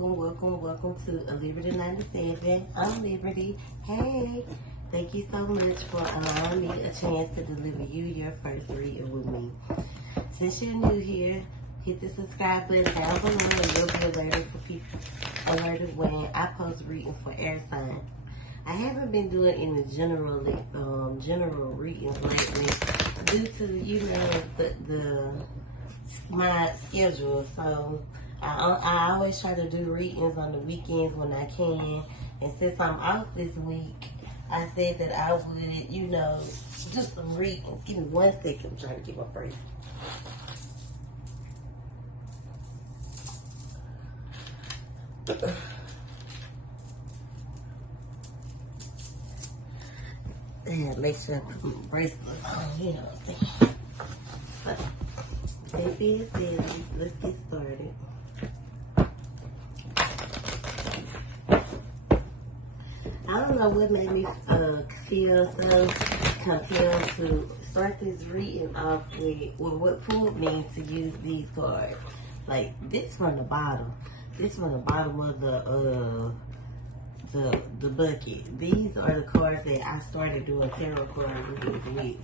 welcome to A Liberty 97. I'm Liberty. Hey, thank you so much for allowing me a chance to deliver you your first reading with me. Since you're new here, hit the subscribe button down below and you'll be alerted when I post reading for air signs. I haven't been doing any general readings lately due to my schedule. So I always try to do readings on the weekends when I can. And since I'm off this week, I said that I would, do some readings. Give me 1 second. I'm trying to get my breath. Yeah, make sure I put my bracelet on, you know what I'm saying. So, that being said, let's get started. I don't know what made me feel so compelled to start this reading off with what pulled me to use these cards. Like this from the bottom. This from the bottom of the bucket. These are the cards that I started doing tarot card readings with.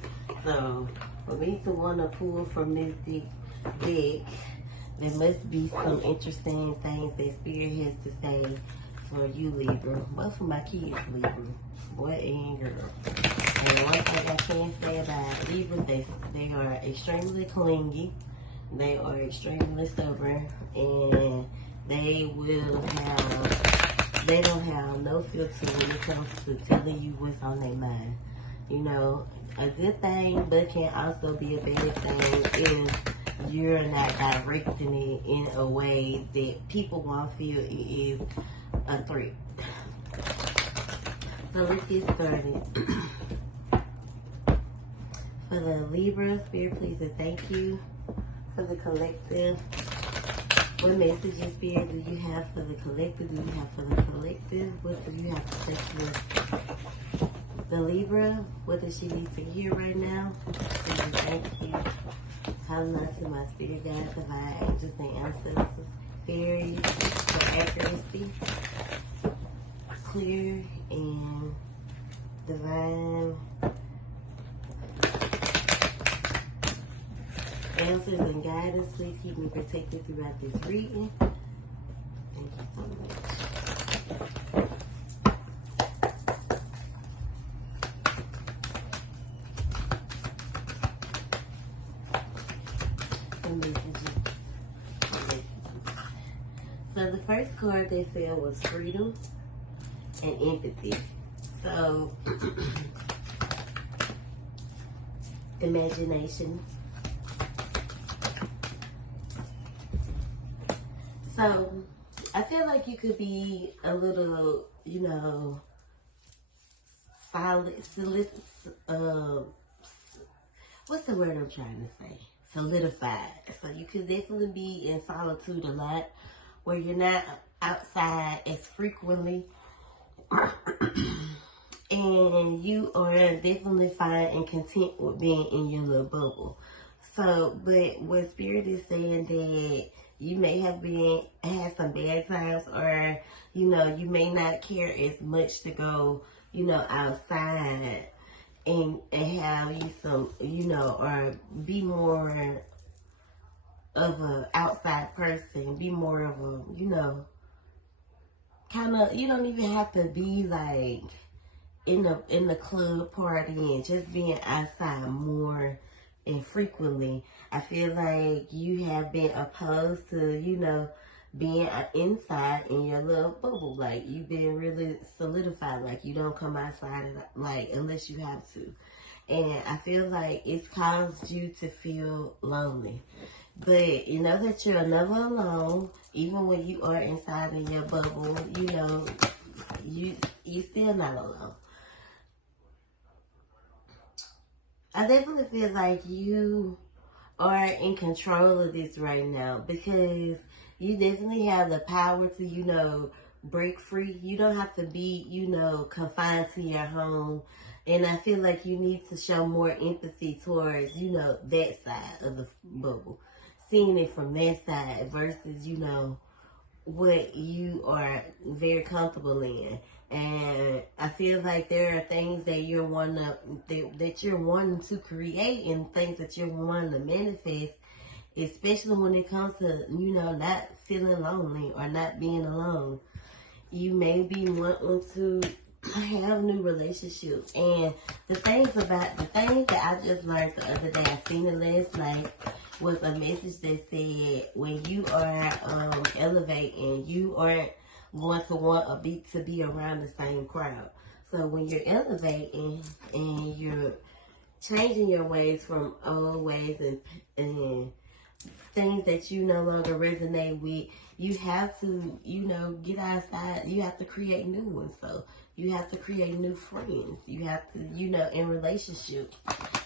So for me to want to pull from this deck, there must be some interesting things that Spirit has to say for you, Libra. Both of my kids, Libra, boy and girl. And one thing I can say about Libras, they are extremely clingy. They are extremely stubborn, and they don't have no filter when it comes to telling you what's on their mind. You know, a good thing, but can also be a bad thing if you're not directing it in a way that people won't feel it is a threat. So let's get started. For the Libra, Spirit, please and thank you. For the collective, what messages, Spirit, do you have for the collective? Do you have for the collective? What do you have to say for the Libra? What does she need to hear right now? Please and thank you. Calling out to my spirit guides, divine angels, and ancestors, fairies, for accuracy, clear and divine answers and guidance. Please keep me protected throughout this reading. Thank you so much. So the first card they fell was freedom and empathy. So imagination. So I feel like you could be a little, what's the word I'm trying to say? Solidified. So you could definitely be in solitude a lot, where you're not outside as frequently, and you are definitely fine and content with being in your little bubble. So, but what Spirit is saying that you may have had some bad times, or you may not care as much to go, outside and have you some, or be more of a outside person, be more of a, kind of, you don't even have to be like in the club party, and just being outside more and frequently. I feel like you have been opposed to, being inside in your little bubble. Like you've been really solidified. Like you don't come outside like unless you have to. And I feel like it's caused you to feel lonely. But you know that you're never alone. Even when you are inside in your bubble, you still not alone. I definitely feel like you are in control of this right now, because you definitely have the power to, break free. You don't have to be, confined to your home. And I feel like you need to show more empathy towards, that side of the bubble. Seeing it from that side versus, what you are very comfortable in. And I feel like there are things that that you're wanting to create, and things that you're wanting to manifest, especially when it comes to, not feeling lonely or not being alone. You may be wanting to have new relationships. And the thing that I just learned the other day, I seen it last night, was a message that said, when you are elevating, you aren't going to want to be around the same crowd. So when you're elevating and you're changing your ways from old ways and things that you no longer resonate with, you have to, get outside. You have to create new ones. So you have to create new friends. You have to, in relationships.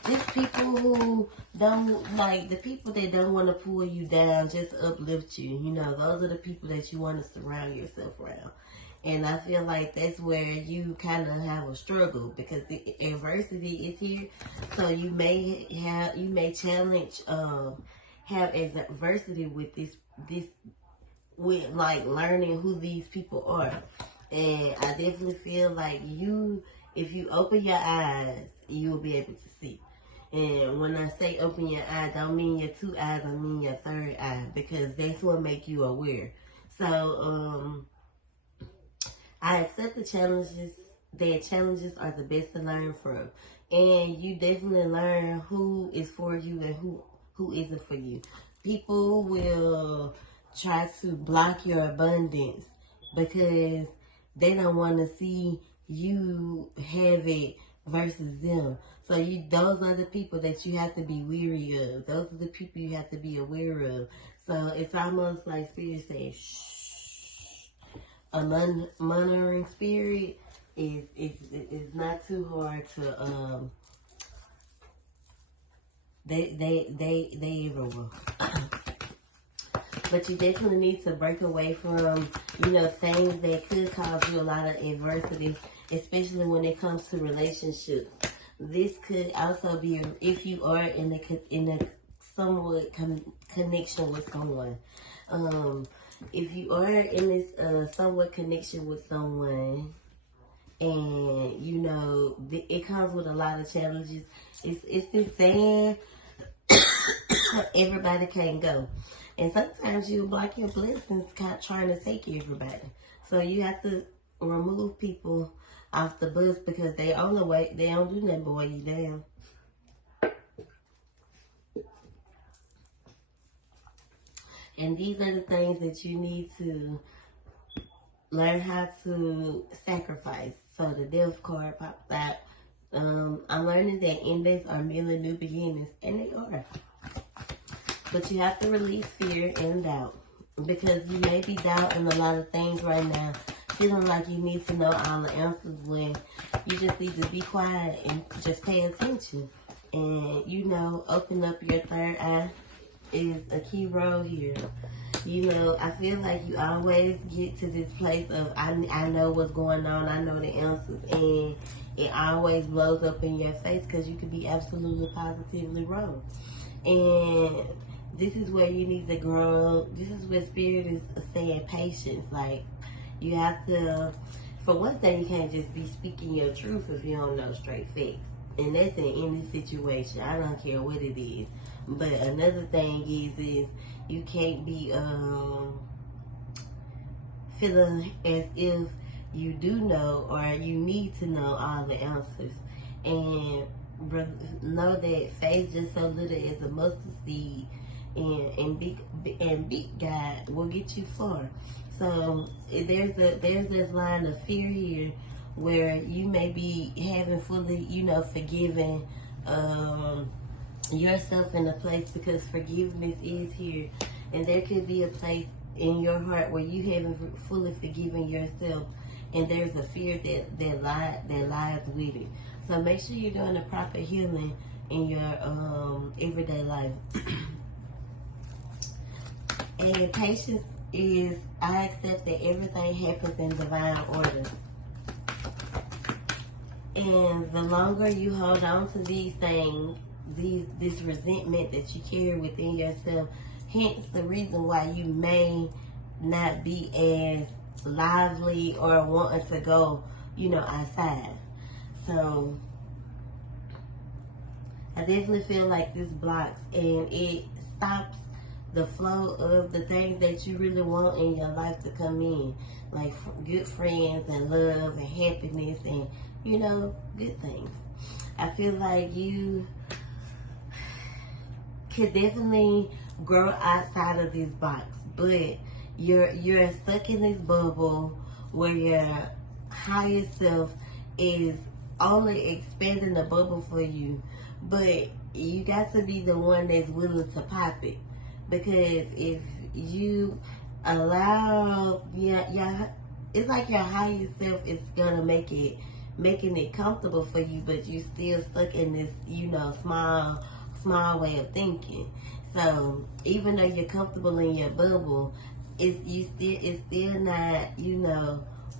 Just people who don't, like, the people that don't want to pull you down, just uplift you. Those are the people that you want to surround yourself around. And I feel like that's where you kind of have a struggle, because the adversity is here. So you may challenge, have adversity with with like learning who these people are. And I definitely feel like if you open your eyes, you will be able to see. And when I say open your eye, don't mean your two eyes, I mean your third eye, because that's what make you aware. So, I accept the challenges. That challenges are the best to learn from. And you definitely learn who is for you and who isn't for you. People will try to block your abundance because they don't want to see you have it versus them. So those are the people that you have to be weary of. Those are the people you have to be aware of. So it's almost like Spirit says, shh. A monitoring spirit is not too hard to they everywhere. But you definitely need to break away from, things that could cause you a lot of adversity, especially when it comes to relationships. This could also be if you are in a somewhat connection with someone. If you are in this somewhat connection with someone, and it comes with a lot of challenges. It's this saying, everybody can't go. And sometimes you block your blessings trying to take everybody. So you have to remove people off the bus because they on the way, they don't do nothing but weigh you down. And these are the things that you need to learn how to sacrifice. So the death card popped out. I'm learning that endings are merely new beginnings, and they are. But you have to release fear and doubt, because you may be doubting a lot of things right now, feeling like you need to know all the answers when you just need to be quiet and just pay attention. And, open up your third eye is a key role here. I feel like you always get to this place of, I know what's going on, I know the answers, and it always blows up in your face because you could be absolutely positively wrong. And this is where you need to grow. This is where Spirit is saying patience. Like, you have to, for one thing, you can't just be speaking your truth if you don't know straight facts. And that's in any situation. I don't care what it is. But another thing is you can't be feeling as if you do know or you need to know all the answers. And know that faith just so little as a mustard seed, and big God will get you far. So there's this line of fear here where you may be having fully, forgiven yourself in a place, because forgiveness is here, and there could be a place in your heart where you haven't fully forgiven yourself, and there's a fear that lies with it. So make sure you're doing the proper healing in your everyday life. And patience is, I accept that everything happens in divine order. And the longer you hold on to these things, this resentment that you carry within yourself, hence the reason why you may not be as lively or wanting to go, outside. So I definitely feel like this blocks and it stops the flow of the things that you really want in your life to come in, like good friends and love and happiness and, good things. I feel like you could definitely grow outside of this box, but you're stuck in this bubble where your higher self is only expanding the bubble for you, but you got to be the one that's willing to pop it, because if you allow, it's like your higher self is gonna making it comfortable for you, but you still stuck in this, small way of thinking. So even though you're comfortable in your bubble, it's still not,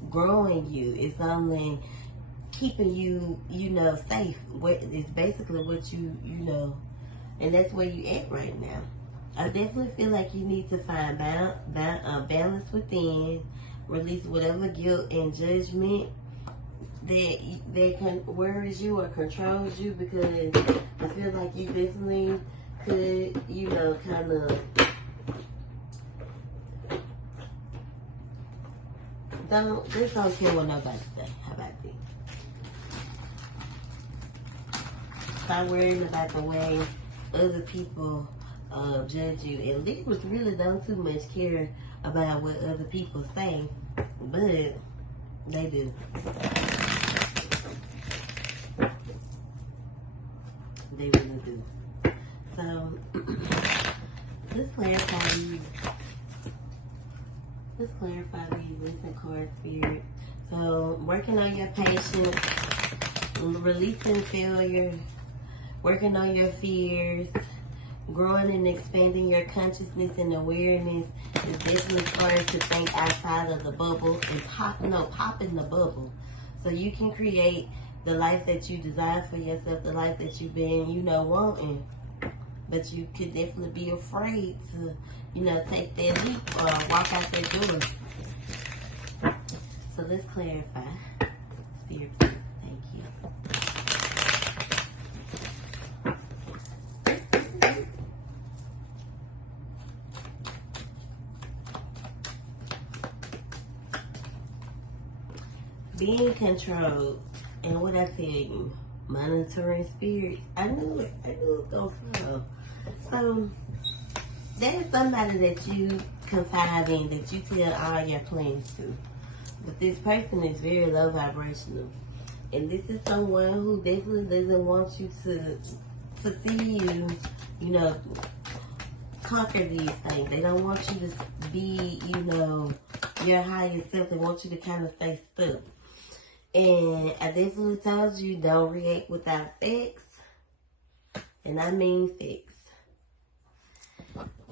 growing you. It's only keeping you, safe. It's basically what and that's where you at right now. I definitely feel like you need to find balance within, release whatever guilt and judgment that worries you or controls you, because I feel like you definitely could, kind of don't care what nobody say. How about that? Stop worrying about the way other people judge you. And Libras really don't too much care about what other people say, but they do. They really do. So let's clarify these. Listen, card spirit. So working on your patience, releasing failure, working on your fears, growing and expanding your consciousness and awareness is definitely starting to think outside of the bubble and popping the bubble, so you can create the life that you desire for yourself, the life that you've been, wanting. But you could definitely be afraid to, take that leap or walk out that door. So let's clarify. Spirit, please. Thank you. Being controlled, and what I tell you, monitoring spirits. I knew it was gonna fall. So there's somebody that you confide in, that you tell all your plans to. But this person is very low vibrational. And this is someone who definitely doesn't want you to see you, conquer these things. They don't want you to be, your higher self. They want you to kind of stay stuck. And I definitely told you, don't react without facts. And I mean facts.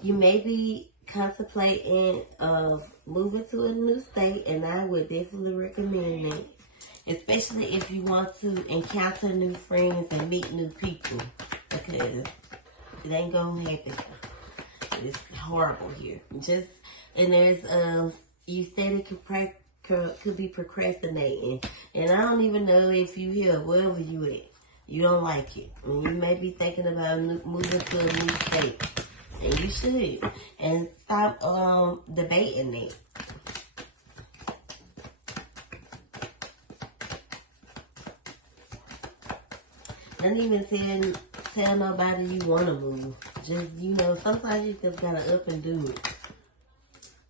You may be contemplating of moving to a new state, and I would definitely recommend it. Especially if you want to encounter new friends and meet new people. Because it ain't gonna happen. It's horrible here. And there's, you said it could be procrastinating, and I don't even know if you here, wherever you at, you don't like it, and you may be thinking about moving to a new state, and you should, and stop debating it. Don't even tell nobody you want to move. Just, sometimes you just gotta up and do it.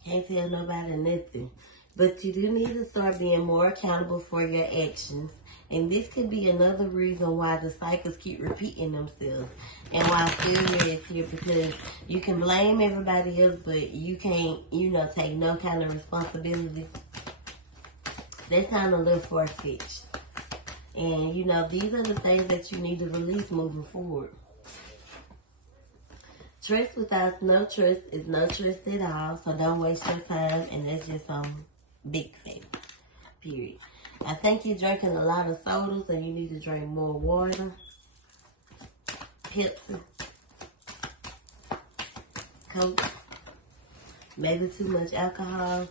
Can't tell nobody nothing. But you do need to start being more accountable for your actions. And this could be another reason why the cycles keep repeating themselves. And why failure is here, because you can blame everybody else, but you can't, take no kind of responsibility. That sounds a little far-fetched. And, these are the things that you need to release moving forward. Trust without no trust is no trust at all. So don't waste your time. And that's just big thing, period. I think you're drinking a lot of sodas and you need to drink more water, Pepsi, Coke. maybe too much alcohol.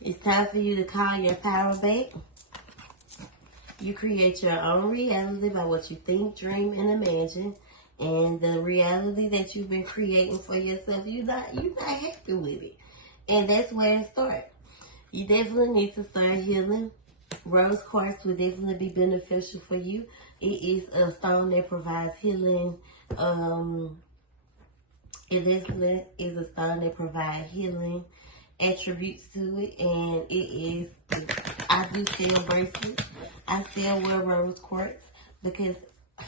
It's time for you to call your power back. You create your own reality by what you think, dream, and imagine. And the reality that you've been creating for yourself, you're not happy with it. And that's where it starts. You definitely need to start healing. Rose quartz will definitely be beneficial for you. It is a stone that provides healing. It definitely is a stone that provides healing attributes to it. And it is, I do sell bracelets. I still wear rose quartz because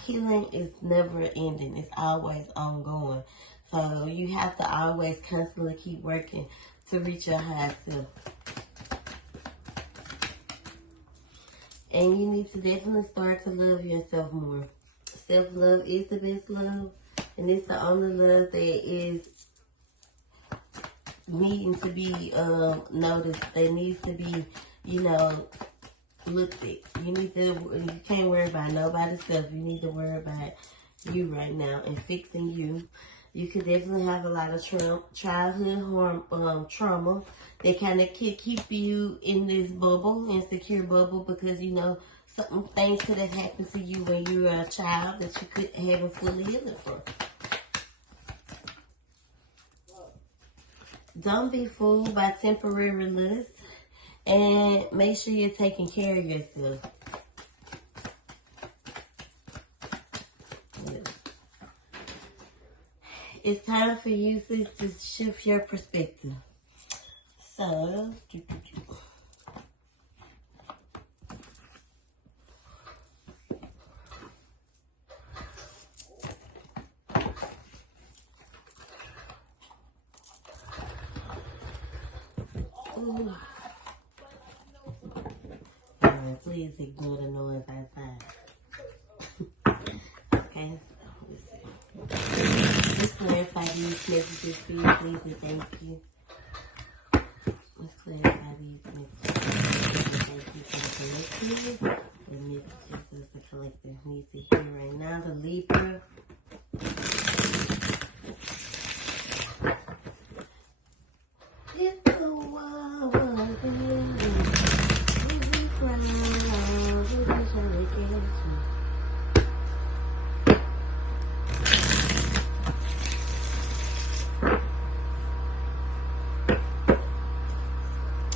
healing is never ending. It's always ongoing. So you have to always constantly keep working to reach your high self. And you need to definitely start to love yourself more. Self-love is the best love. And it's the only love that is needing to be noticed. That needs to be, looked at. You can't worry about nobody's self. You need to worry about you right now and fixing you. You could definitely have a lot of childhood trauma that kind of keep you in this bubble, insecure bubble, because some things could have happened to you when you were a child that you haven't fully healed from. Don't be fooled by temporary lust, and make sure you're taking care of yourself. It's time for you to shift your perspective. So, please ignore the noise outside. Okay, let's see. Let's clarify these messages for you, please, and thank you. Let's clarify these messages. Thank you for the collective. The messages of the collective needs to hear right now. The Libra. If the world was ending, would we cry? Would we surely get you?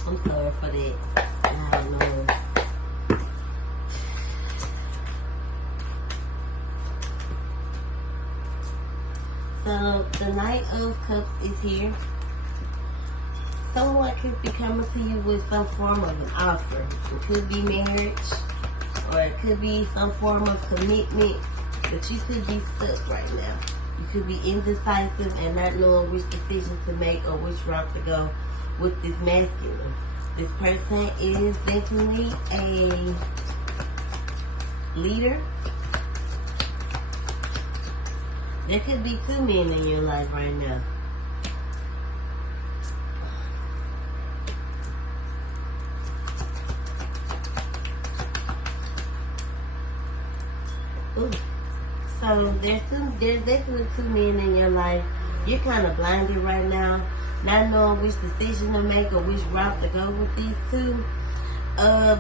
I'm sorry for that. I don't know. So the Knight of Cups is here. Someone could be coming to you with some form of an offer. It could be marriage, or it could be some form of commitment, but you could be stuck right now. You could be indecisive and not knowing which decision to make or which route to go with this masculine. This person is definitely a leader. There could be two men in your life right now. Ooh. So there's definitely two men in your life. You're kind of blinded right now, not knowing which decision to make or which route to go with these two.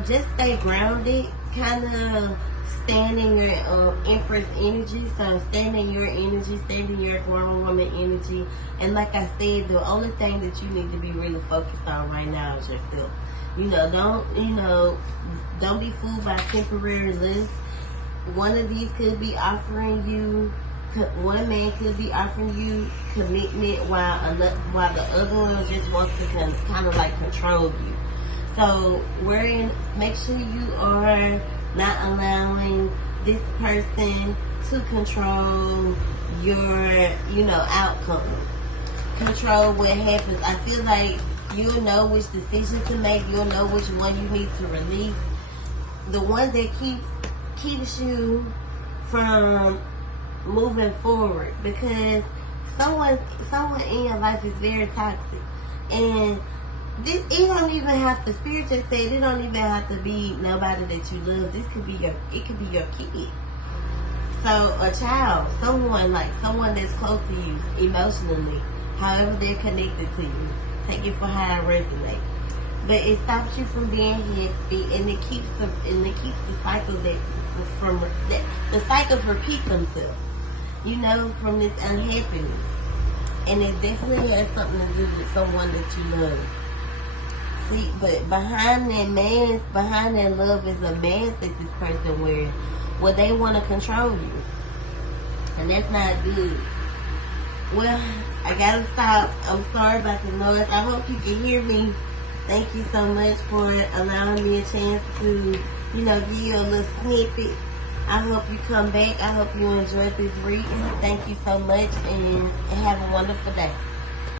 Just stay grounded, kind of stand in your Empress energy. So stand in your energy, stand in your grown woman energy. And like I said, the only thing that you need to be really focused on right now is yourself. Don't be fooled by temporary lust. One of these could be offering you, one man could be offering you commitment while the other one just wants to kind of like control you. So make sure you are not allowing this person to control your, outcome. Control what happens. I feel like you'll know which decision to make. You'll know which one you need to release. The one that keeps you from moving forward, because someone in your life is very toxic, and it don't even have to, Spirit just said, it don't even have to be nobody that you love. It could be your kid. So a child, someone that's close to you emotionally, however they're connected to you. take it for how it resonates. But it stops you from being happy, and it keeps the cycle the cycles repeat themselves. You know, from this unhappiness, and it definitely has something to do with someone that you love. See, but behind that love is a mask that this person wears, where they want to control you, and that's not good. Well, I gotta stop. I'm sorry about the noise. I hope you can hear me. Thank you so much for allowing me a chance to, give you a little snippet. I hope you come back. I hope you enjoyed this reading. Thank you so much, and have a wonderful day.